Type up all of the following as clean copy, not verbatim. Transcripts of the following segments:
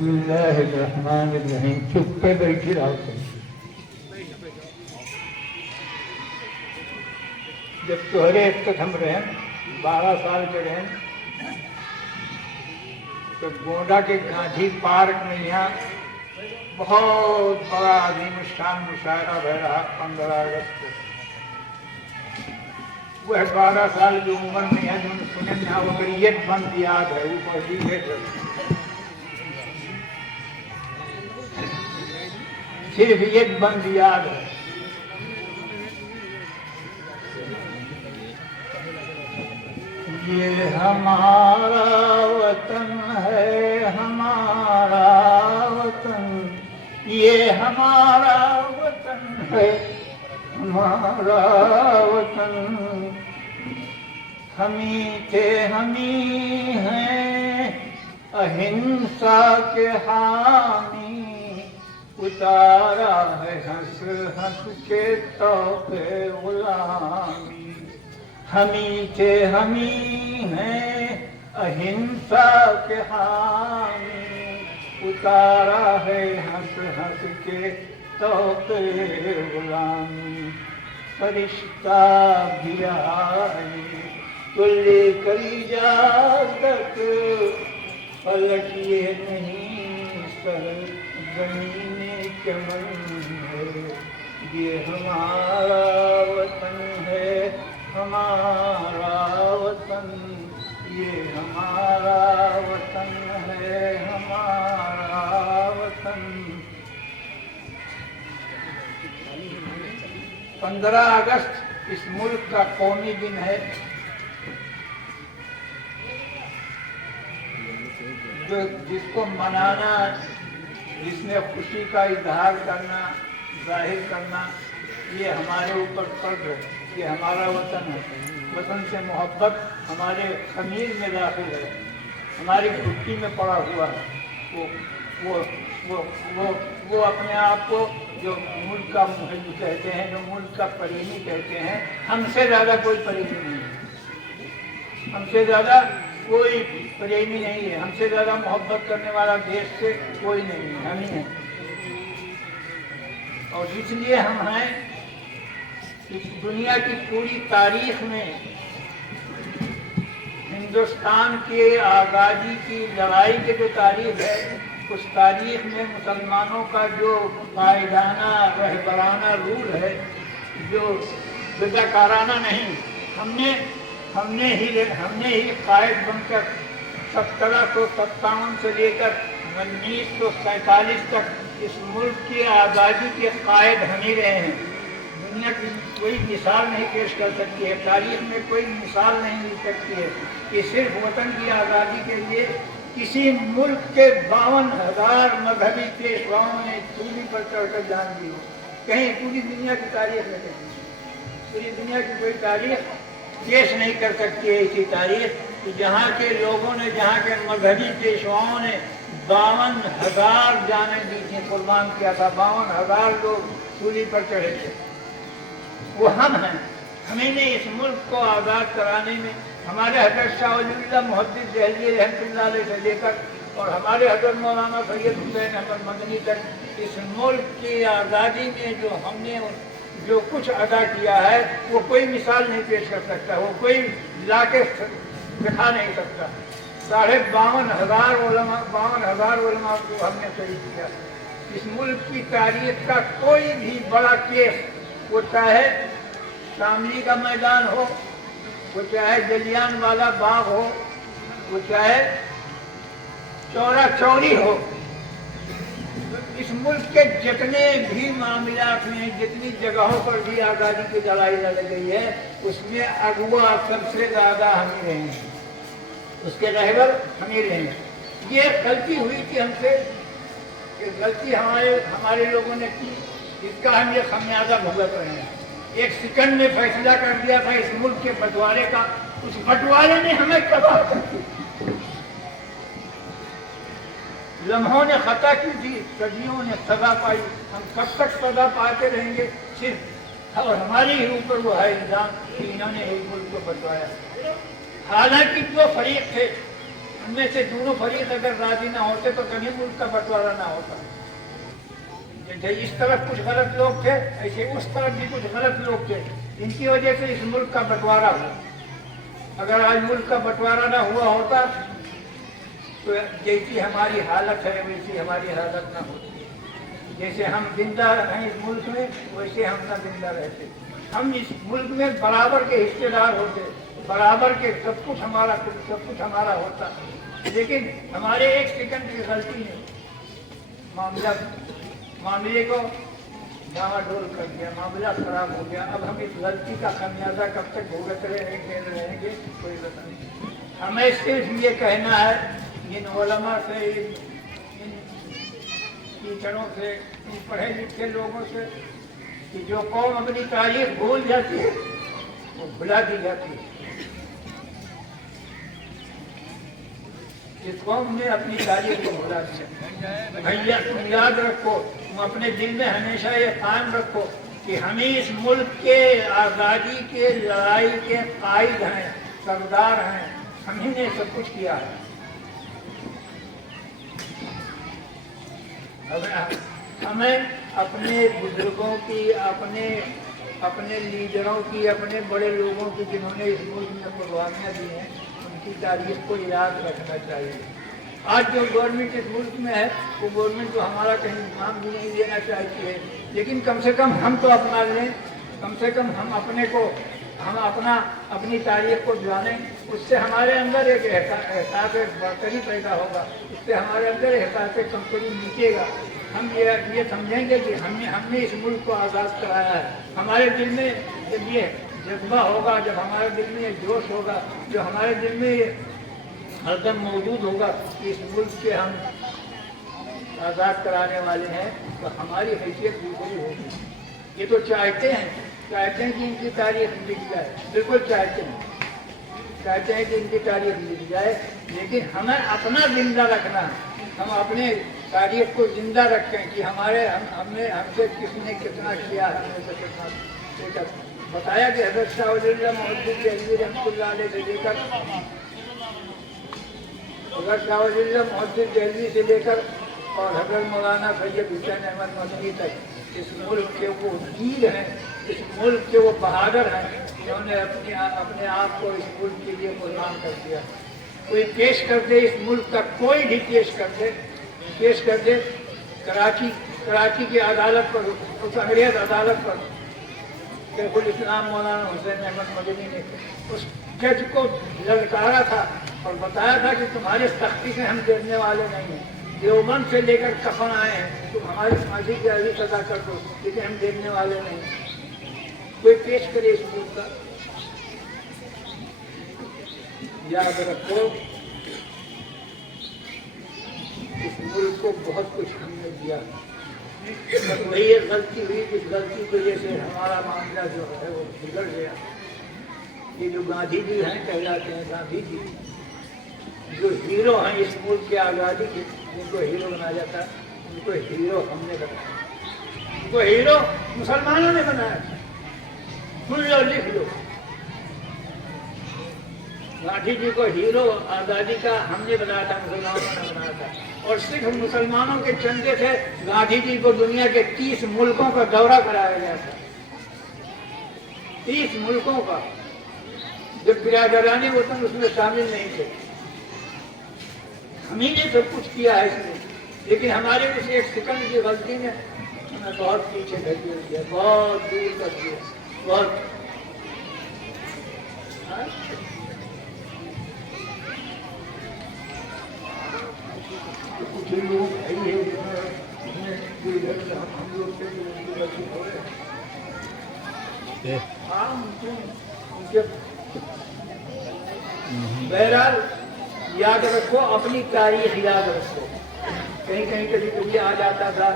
بسم اللہ الرحمن الرحیم. چپ پہ بیٹھی رہو تم. جب تہرے تک ہم رہیں 12 سال کے رہیں تو گونڈا کے گاندھی پارک میں یہاں بہت بڑا عظیم الشان مشاعرہ ہو رہا 15 اگست کو. وہ 12 سال کی عمر میں ہے جو سنیں یہاں وہ ایک بند یاد ہے. اوپر بھی ہے صرف ایک بند یاد ہے. یہ ہمارا وطن ہے ہمارا وطن, یہ ہمارا وطن ہے ہمارا وطن, ہمیں تھے ہمیں ہیں اہنسا کے حامی, اتارا ہے ہنس ہنس کے طوق غلامی. ہمیں تھے ہمیں ہیں اہنسا کے حامی, اتارا ہے ہنس ہنس کے طوق غلامی. فرشتہ بھی آئے تو لے کر اجازت, پلٹیے نہیں سر زمین چمن ہے. یہ ہمارا وطن ہے ہمارا وطن, یہ ہمارا وطن ہے ہمارا وطن. 15 اگست اس ملک کا قومی دن ہے جس کو منانا, جس میں خوشی کا اظہار کرنا, ظاہر کرنا, یہ ہمارے اوپر فرض ہے. یہ ہمارا وطن ہے. وطن سے محبت ہمارے خمیر میں داخل ہے, ہماری گھٹی میں پڑا ہوا ہے. وہ اپنے آپ کو جو ملک کا محب کہتے ہیں, جو ملک کا پریمی کہتے ہیں, ہم سے زیادہ کوئی پریمی نہیں ہے. ہم سے زیادہ کوئی پریمی نہیں ہے. ہم سے زیادہ محبت کرنے والا دیش سے کوئی نہیں ہے, ہم ہی ہیں. اور اس لیے ہم ہیں اس دنیا کی پوری تاریخ میں ہندوستان کے آزادی کی لڑائی کے جو تاریخ ہے, اس تاریخ میں مسلمانوں کا جو قائدانہ رہبرانہ رول ہے, جو رضاکارانہ نہیں, ہم نے ہی قائد بن کر 1757 سے لے کر 1947 تک اس ملک کی آزادی کے قائد ہم ہی رہے ہیں. دنیا کی کوئی مثال نہیں پیش کر سکتی ہے, تاریخ میں کوئی مثال نہیں مل سکتی ہے کہ صرف وطن کی آزادی کے لیے کسی ملک کے 52,000 مذہبی پیشواؤں نے سولی پر چڑھ کر جان دی ہو. کہیں پوری دنیا کی تاریخ میں نہیں, پوری دنیا کی کوئی تاریخ پیش نہیں کر سکتی ہے ایسی تاریخ کہ جہاں کے لوگوں نے, جہاں کے مذہبی پیشواؤں نے 52,000 جانیں دی تھیں, قربان کیا تھا. 52,000 لوگ سولی پر چڑھے تھے. وہ ہم ہیں. ہمیں نے اس ملک کو آزاد کرانے میں ہمارے حضرت شاہ ولی اللہ محدث دہلوی رحمۃ اللہ علیہ سے لے کر اور ہمارے حضرت مولانا سید حسین احمد مدنی تک اس ملک کی آزادی میں جو ہم نے جو کچھ ادا کیا ہے وہ کوئی مثال نہیں پیش کر سکتا, وہ کوئی لا کے دکھا نہیں سکتا. 52,000 علماء کو ہم نے شہید کیا. اس ملک کی تاریخ کا کوئی بھی بڑا کیس, وہ چاہے شاملی کا میدان ہو, وہ چاہے جلیان والا باغ ہو, وہ چاہے چورا چوری ہو, اس ملک کے جتنے بھی معاملات میں, جتنی جگہوں پر بھی آزادی کی لڑائی لڑی گئی ہے, اس میں اغوا سب سے زیادہ ہم ہی رہے ہیں, اس کے رہبر ہم ہی رہے ہیں. یہ غلطی ہوئی تھی ہم سے, یہ غلطی ہمارے لوگوں نے کی, اس کا ہم یہ خمیازہ بھگت رہے ہیں. ایک سیکنڈ میں فیصلہ کر دیا تھا اس ملک کے بٹوارے کا, اس بٹوارے نے ہمیں تباہ کر دیا. لمحوں نے خطا کی تھی, صدیوں نے سزا پائی. ہم کب تک سزا پاتے رہیں گے؟ صرف اور ہماری ہی اوپر وہ ہے الزام کہ انہوں نے اس ملک کو بچوایا. حالانکہ جو فریق تھے उनमें से दोनों फरीक अगर राजी ना होते तो कभी मुल्क का बंटवारा ना होता। जैसे इस तरफ कुछ गलत लोग थे, ऐसे उस तरफ भी कुछ गलत लोग थे, इनकी वजह से इस मुल्क का बंटवारा हुआ। अगर आज मुल्क का बंटवारा ना हुआ होता तो जैसी हमारी हालत है वैसी हमारी हालत ना होती। जैसे हम जिंदा हैं इस मुल्क में, वैसे हम ना जिंदा रहते। हम इस मुल्क में बराबर के हिस्सेदार होते, बराबर के सब कुछ हमारा होता, लेकिन हमारे एक सेकंड की गलती ने मामले को डामाडोल कर दिया, मामला खराब हो गया। अब हम इस गलती का खमियाजा कब तक भुगत रहेंगे कोई पता नहीं। हमें सिर्फ ये कहना है इन उलमा से, इन टीचरों से, इन पढ़े लिखे लोगों से कि जो कौम अपनी तारीख भूल जाती है वो भुला दी जाती है। जिस कौम ने अपनी तारीख को भुला दिया, भैया तुम याद रखो, तुम अपने दिल में हमेशा ये कायम रखो कि हम इस मुल्क के आज़ादी के लड़ाई के कायद हैं, सरदार हैं, हम ही ने सब कुछ किया है। हमें अपने बुजुर्गों की, अपने लीडरों की, अपने बड़े लोगों की जिन्होंने इस मुल्क में कुर्बानियाँ दी हैं, उनकी तारीख को याद रखना चाहिए। आज जो गवर्नमेंट इस मुल्क में है वो गवर्नमेंट तो हमारा कहीं नाम भी नहीं लेना चाहती है, लेकिन कम से कम हम तो अपना लें, कम से कम हम अपनी तारीख को जानें। उससे हमारे अंदर एक एहसास बढ़तरी पैदा होगा, उससे हमारे अंदर एहसास कमतरी नीचेगा। हम ये समझेंगे कि हमने इस मुल्क को आज़ाद कराया है। हमारे दिल में जब ये जज्बा होगा, जब हमारे दिल में ये जोश होगा, जो हमारे दिल में ये हरदम मौजूद होगा कि इस मुल्क के हम आज़ाद कराने वाले हैं, तो हमारी हैसियत दूसरी होगी। ये तो चाहते हैं कि इनकी तारीख मिट जाए, बिल्कुल चाहते हैं कि इनकी तारीख मिट जाए, लेकिन हमें अपना जिंदा रखना है। हम अपने तारीख को जिंदा रखें कि हमसे किसने कितना किया, हमने से कितना बताया कि हज़रत शाह वली मोहम्मद देहलवी रहमतुल्लाह अलैह से लेकर हज़रत शाह वली मोहम्मद देहलवी से लेकर और हज़रत मौलाना सैयद हुसैन अहमद मदनी तक इस मुल्क के वो वीर हैं, इस मुल्क के वो बहादुर हैं, जिन्होंने अपने आप को इस मुल्क के लिए कुर्बान कर दिया। कोई पेश कर दे इस मुल्क का, कोई भी पेश कर दे कराची की अदालत पर, उस अंग्रेज अदालत पर शेखुल इस्लाम मौलाना हुसैन अहमद मदनी ने उस जज को ललकारा था और बताया था कि तुम्हारे सख्ती से हम गिरने वाले नहीं हैं, देवबंद से लेकर कफन आए हैं, तुम हमारी फांसी की अर्जी सजा कर दो, लेकिन हम गिरने वाले नहीं। कोई पेश करे इस मुल्क का। याद रखो इस मुल्क को बहुत कुछ हमने दिया, बस वही एक गलती हुई, जिस गलती की वजह से हमारा मामला जो है वो बिगड़ गया। ये जो गांधी जी हैं, कहलाते हैं गांधी जी, जो हीरो हैं इस मुल्क के आज़ादी के, जिनको हीरो बनाया जाता है, उनको हीरो हमने बनाया। उनको हीरो मुसलमानों ने बनाया। सुन लो, लिख लो, गांधी जी को हीरो आज़ादी का हमने बनाया था, मुसलमानों ने बनाया था। और सिर्फ मुसलमानों के चंदे से गांधी जी को दुनिया के 30 मुल्कों का दौरा कराया गया था। 30 मुल्कों का, जब बिरादरानी वतन उसमें शामिल नहीं थे। हम ही ने सब कुछ किया है इसमें, लेकिन हमारे उस एक सेकंड की गलती ने हमें बहुत पीछे धकेल दिया, बहुत दूर कर दिया, बहुत। कुछ लोग है हम लोग से गलती हो रहे बहरहाल याद रखो, अपनी तारीख याद रखो। कहीं कभी आ जाता था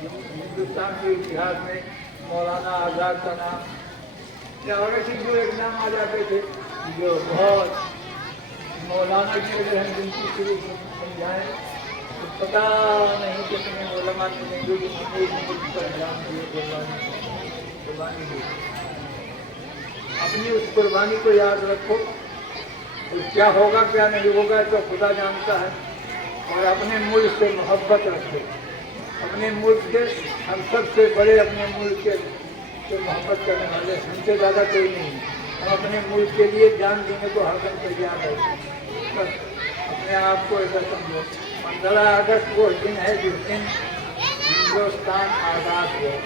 हिंदुस्तान के इतिहास में मौलाना आज़ाद का नाम या और ऐसे जो एक नाम आ जाते थे, जो बहुत मौलाना की अगर हम जिनकी शुरू समझाएं तो पता नहीं कितने उलमा ने जो कुर्बानी दी। अपनी उस कुर्बानी को याद रखो तो क्या होगा क्या नहीं होगा तो खुदा जानता है। और अपने मुल्क से मोहब्बत रखे, अपने मुल्क से, हम सबसे बड़े अपने मुल्क से मोहब्बत करने वाले, हमसे ज़्यादा कोई नहीं है। हम अपने मुल्क के लिए जान देने को हरदम तैयार है। बस अपने आप को ऐसा समझो। 15 अगस्त वो दिन है जिस दिन हिंदुस्तान आज़ाद हुआ।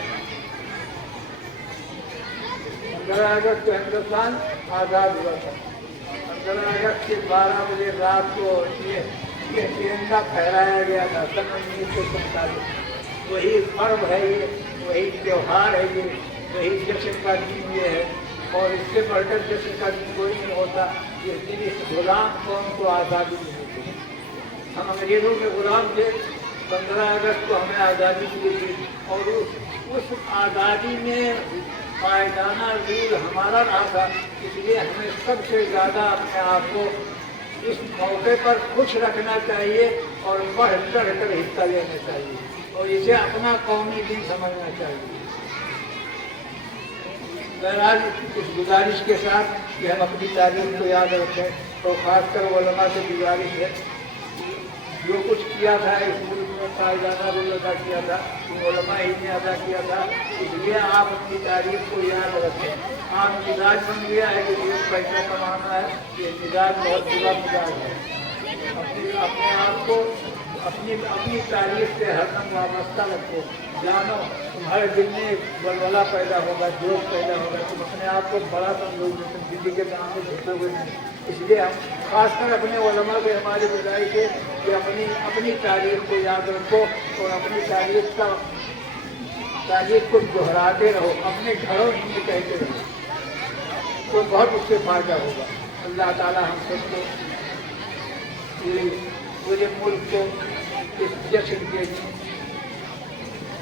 15 अगस्त को हिंदुस्तान आज़ाद हुआ था। 15 अगस्त के 12 बजे रात को ये तिरंगा फहराया गया था सन 1947। वही पर्व है ये, वही त्यौहार है ये, वही जश्न का दिन ये है। और इससे बढ़कर जश्न का दिन कोई नहीं होता जिस दिन इस गुलाम कौम को आज़ादी मिली थी। हम अंग्रेज़ों के गुलाम थे, 15 अगस्त को हमें आज़ादी मिली थी। और उस आज़ादी में कायदाना रूल हमारा रहा था। इसलिए हमें सबसे ज़्यादा अपने आप को इस मौके पर खुश रखना चाहिए और बढ़ चढ़ कर हिस्सा लेना चाहिए और इसे अपना कौमी दिन समझना चाहिए। बहरहाल इस गुजारिश के साथ कि हम अपनी तारीख को याद रखें और ख़ासकर उलमा से गुजारिश है, जो कुछ किया था इस मुल्क में कायदाना रूल अदा किया था, उलमा ही ने अदा किया था। इसलिए आप अपनी तारीख को याद रखें। आप मिजाज बन गया है कि ये पैसा कमाना है, ये मिजाज बहुत बुरा मिजाज है। अपने आप को अपनी तारीख से हरदम वाबस्ता रखो। जानो तुम्हारे दिल में बलबला पैदा होगा, जोश पैदा होगा, तुम अपने आप को बड़ा समझोगे, तुम दिल्ली के काम में घुसोगे नहीं। इसलिए हम खासकर अपने उलमा से हमारी गुजारिश है कि अपनी तारीख को याद रखो और अपनी तारीख को दोहराते रहो, अपने घरों में कहते रहो, तो बहुत उससे फायदा होगा। अल्लाह ताला हम सबको पूरे मुल्क को इस जश्न के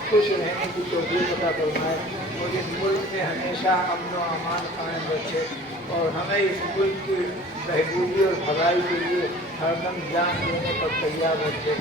खुश रहने की तौफीक अता फरमाए और इस मुल्क में हमेशा अमन व अमान कायम रखे और हमें इस मुल्क की बहबूदी और भलाई के लिए हरदम जान देने पर तैयार रखे।